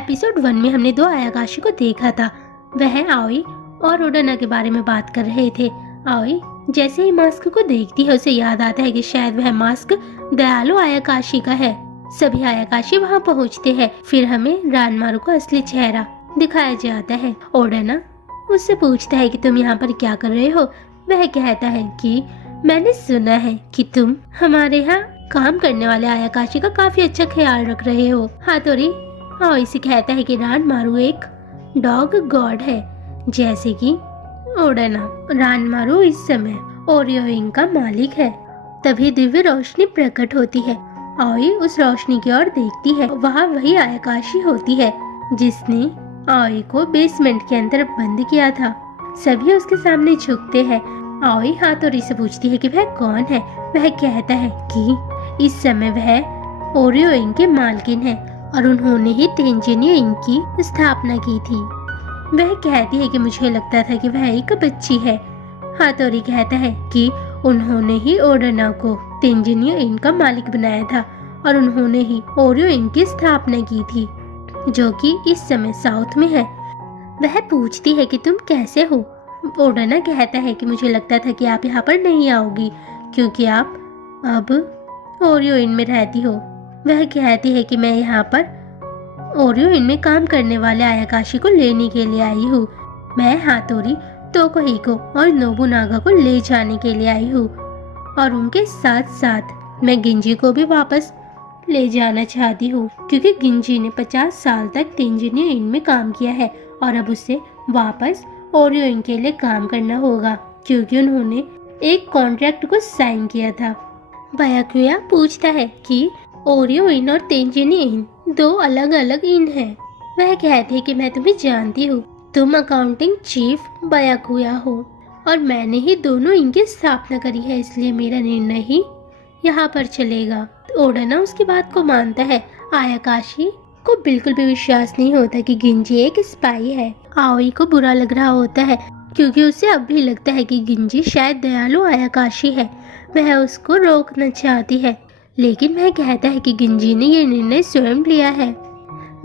Episode 1 में हमने दो आयाकाशी को देखा था। वह आओई और ओडाना के बारे में बात कर रहे थे। आओई जैसे ही मास्क को देखती है उसे याद आता है कि शायद वह मास्क दयालु आयाकाशी का है। सभी आयाकाशी वहां पहुंचते हैं। फिर हमें रानमारू का असली चेहरा दिखाया जाता है। ओडाना उससे पूछता है कि तुम यहाँ पर क्या कर रहे हो। वह कहता है कि मैंने सुना है कि तुम हमारे यहाँ काम करने वाले आयाकाशी का काफी अच्छा ख्याल रख रहे हो। हातोरी आओई से कहता है कि रानमारू एक डॉग गॉड है जैसे कि ओडाना। रानमारू इस समय ओरियोइंग का मालिक है। तभी दिव्य रोशनी प्रकट होती है। आओई उस रोशनी की ओर देखती है। वहाँ वही आयाकाशी होती है जिसने आओई को बेसमेंट के अंदर बंद किया था। सभी उसके सामने झुकते हैं। आओई हातोरी से पूछती है कि वह कौन है। वह कहता है कि इस समय वह ओरियोइंग के मालकिन है और उन्होंने ही तेंजिनिया इंक की स्थापना की थी। वह कहती है कि मुझे लगता था कि वह एक बच्ची है। हातोरी कहता है कि उन्होंने ही ओडाना को तेंजिनिया इंक का मालिक बनाया था और उन्होंने ही ओरियो इंक की स्थापना की थी जो कि इस समय साउथ में है। वह पूछती है कि तुम कैसे हो। ओडाना कहता है कि मुझे लगता था कि आप यहाँ पर नहीं आओगी क्योंकि आप अब ओरियो इंक में रहती हो। वह कहती है कि मैं यहाँ पर ओरियो इंक में काम करने वाले आयाकाशी को लेने के लिए आई हूँ। मैं हातोरी तोकोहिको और नोबुनागा को ले जाने के लिए आई हूँ और उनके साथ साथ मैं गिंजी को भी वापस ले जाना चाहती हूँ क्योंकि गिंजी ने 50 साल तक तेंजिनिया इंक में काम किया है और अब उसे वापस ओरियो इंक के लिए काम करना होगा क्योंकि उन्होंने एक कॉन्ट्रैक्ट को साइन किया था। बायाकुया पूछता है कि ओरियो इंक और तेंजिनिया इंक दो अलग अलग इंक हैं। वह कहती है कि मैं तुम्हें जानती हूँ, तुम अकाउंटिंग चीफ बायाकुया हो और मैंने ही दोनों इनकी स्थापना करी है, इसलिए मेरा निर्णय ही यहाँ पर चलेगा। ओडाना उसकी बात को मानता है। आयाकाशी को बिल्कुल भी विश्वास नहीं होता कि गिंजी एक स्पाई है। आओई को बुरा लग रहा होता है क्योंकि उसे अब भी लगता है कि गिंजी शायद दयालु आयाकाशी है। वह उसको रोकना चाहती है लेकिन वह कहता है कि गिंजी ने ये निर्णय स्वयं लिया है।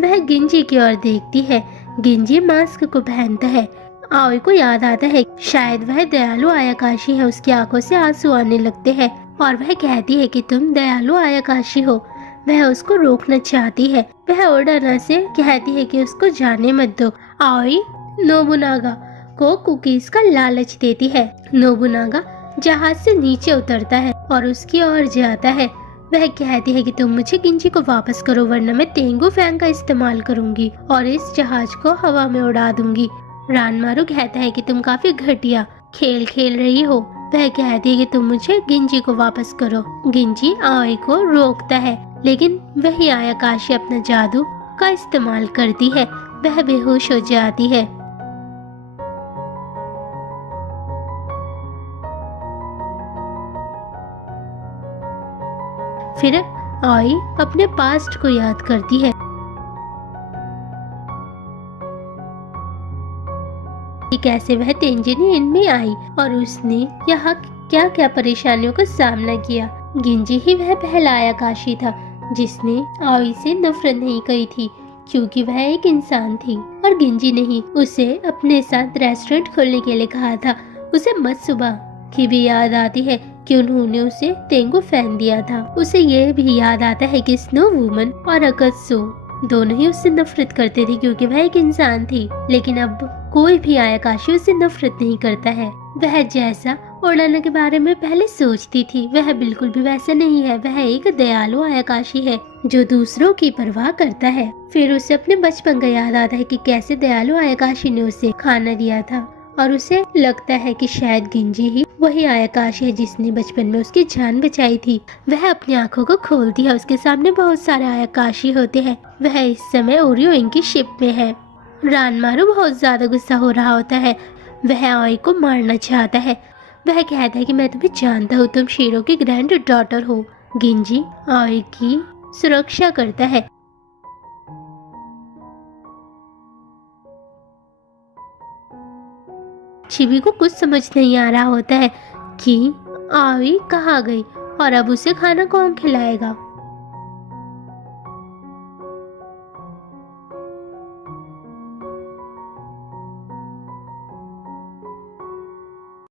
वह गिंजी की ओर देखती है। गिंजी मास्क को पहनता है। आओई को याद आता है शायद वह दयालु आयाकाशी है। उसकी आंखों से आंसू आने लगते हैं और वह कहती है कि तुम दयालु आयाकाशी हो। वह उसको रोकना चाहती है। वह ओडाना से कहती है कि उसको जाने मत दो। आओई नोबुनागा को कुकीज का लालच देती है। नोबुनागा जहाज से नीचे उतरता है और उसकी ओर जाता है। वह कहती है कि तुम मुझे गिंजी को वापस करो वरना मैं तेंगु फैंग का इस्तेमाल करूंगी और इस जहाज को हवा में उड़ा दूंगी। रानमारू कहता है कि तुम काफी घटिया खेल खेल रही हो। वह कहती है कि तुम मुझे गिंजी को वापस करो। गिंजी आओई को रोकता है लेकिन वही आयाकाशी अपना जादू का इस्तेमाल करती है। वह बेहोश हो जाती है। फिर आई अपने पास्ट को याद करती है कि कैसे वह तेंजिनिया इंक में आई और उसने यहाँ क्या क्या परेशानियों का सामना किया। गिंजी ही वह पहला आयाकाशी था जिसने आई से नफरत नहीं करी थी क्योंकि वह एक इंसान थी और गिंजी ने ही उसे अपने साथ रेस्टोरेंट खोलने के लिए कहा था। उसे मत्सुबा की भी याद आती है कि उन्होंने उसे तेंगु फैन दिया था। उसे यह भी याद आता है कि स्नो वुमन और अकत्सु दोनों ही उससे नफरत करते थे क्योंकि वह एक इंसान थी। लेकिन अब कोई भी आयाकाशी उससे नफरत नहीं करता है। वह जैसा ओडाना के बारे में पहले सोचती थी वह बिल्कुल भी वैसा नहीं है। वह एक दयालु आयाकाशी है जो दूसरों की परवाह करता है। फिर उसे अपने बचपन का याद आता है कि कैसे दयालु आयाकाशी ने उसे खाना दिया था और उसे लगता है कि शायद गिंजी ही वही आयाकाशी है जिसने बचपन में उसकी जान बचाई थी। वह अपनी आंखों को खोलती है। उसके सामने बहुत सारे आयाकाशी होते हैं। वह इस समय ओरियो इंक की शिप में है। रानमारू बहुत ज्यादा गुस्सा हो रहा होता है। वह आओई को मारना चाहता है। वह कहता है कि मैं तुम्हें जानता हूँ, तुम शीरो की ग्रैंड डॉटर हो। गिंजी आओई की सुरक्षा करता है। चिबी को कुछ समझ नहीं आ रहा होता है कि आओई कहाँ गई और अब उसे खाना कौन खिलाएगा।